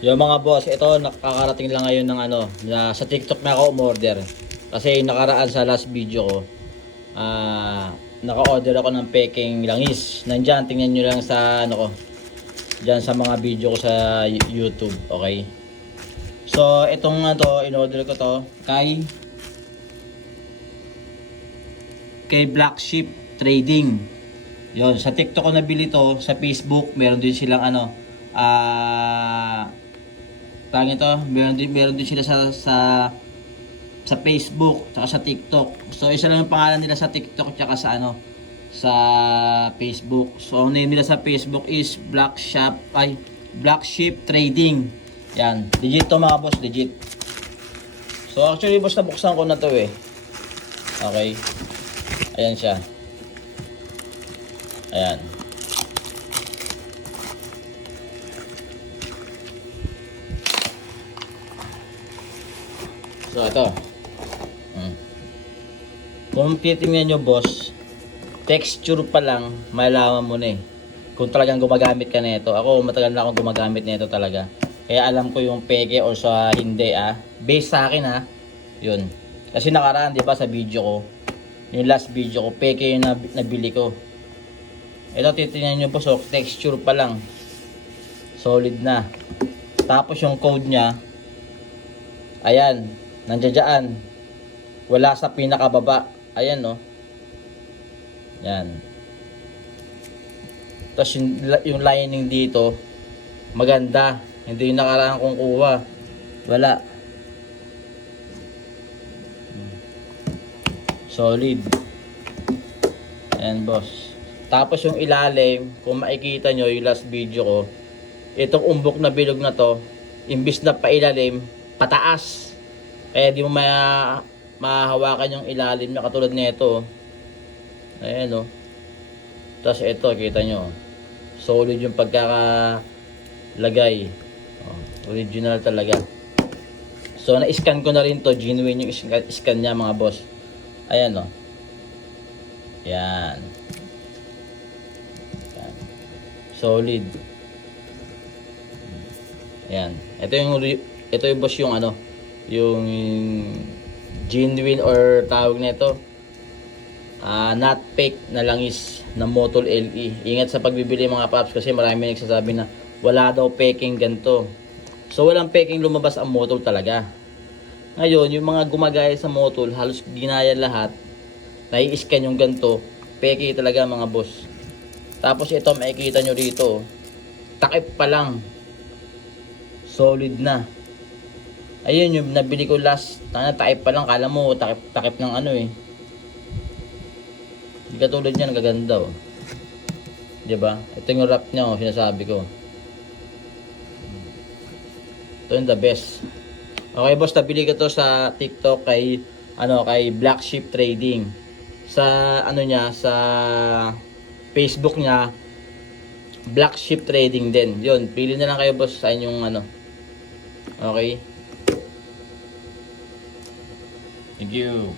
Yung mga boss, ito nakakarating lang ngayon ng ano, na sa TikTok na ako umorder. Kasi nakaraan sa last video ko, naka-order ako ng peking langis. Nandiyan, tingnan nyo lang sa ano ko, diyan sa mga video ko sa YouTube, okay? So, itong to, in-order ko to kay Black Sheep Trading. Yon, sa TikTok ko nabili to, sa Facebook meron din silang ano, meron din sila sa Facebook at sa TikTok. So isa lang yung pangalan nila sa TikTok at sa ano, sa Facebook. So ang name nila sa Facebook is Black Sheep Trading. Yan, legit to mga boss, legit. So actually boss, nabuksan ko na to eh. Okay. Ayan siya. Ayan. So ito. Kung titingnan nyo boss, texture pa lang malaman mo na eh kung talagang gumagamit ka nito. Ako matagal na akong gumagamit nito talaga. Kaya alam ko yung peke or sa hindi Based sa akin Yun. Kasi nakaraan 'di ba sa video ko, yung last video ko, peke yung nabili ko. Ito titingnan nyo boss, texture pa lang. Solid na. Tapos yung code niya, ayan, nandiyan. Wala sa pinakababa. Ayan no. Yan. Tapos yung lining dito, maganda. Hindi yung nakaraan kong kuha. Wala. Solid. Ayan boss. Tapos yung ilalim, kung makikita nyo yung last video ko, itong umbok na bilog na to, imbis na pailalim, pataas. Kaya di mo mahahawakan yung ilalim na katulad nito. Ayan Tapos ito, kita nyo. Solid yung pagkakalagay. Original talaga. So na-scan ko na rin to, genuine yung scan niya mga boss. Ayan Yan. Solid. Ayan. Ito yung boss yung ano, yung genuine or tawag nito, not fake na langis na Motol LE. Ingat sa pagbibili mga paps kasi marami nagsasabi na wala daw peking ganito. So walang peking lumabas ang Motol talaga. Ngayon, yung mga gumagaya sa Motol, halos ginaya lahat, nai-scan yung ganito, peke talaga mga boss. Tapos ito, makikita nyo dito, takip pa lang, solid na. Ayun yung nabili ko last, takip pa lang, kala mo takip ng ano eh. Hindi katulad yan, gaganda diba? Ito yung wrap niya sinasabi ko. Ito yung the best. Okay boss, nabili ko to sa TikTok kay Black Sheep Trading. Sa ano niya, sa Facebook niya, Black Sheep Trading din. Yun, pili na lang kayo boss sa inyong ano. Okay? Thank you.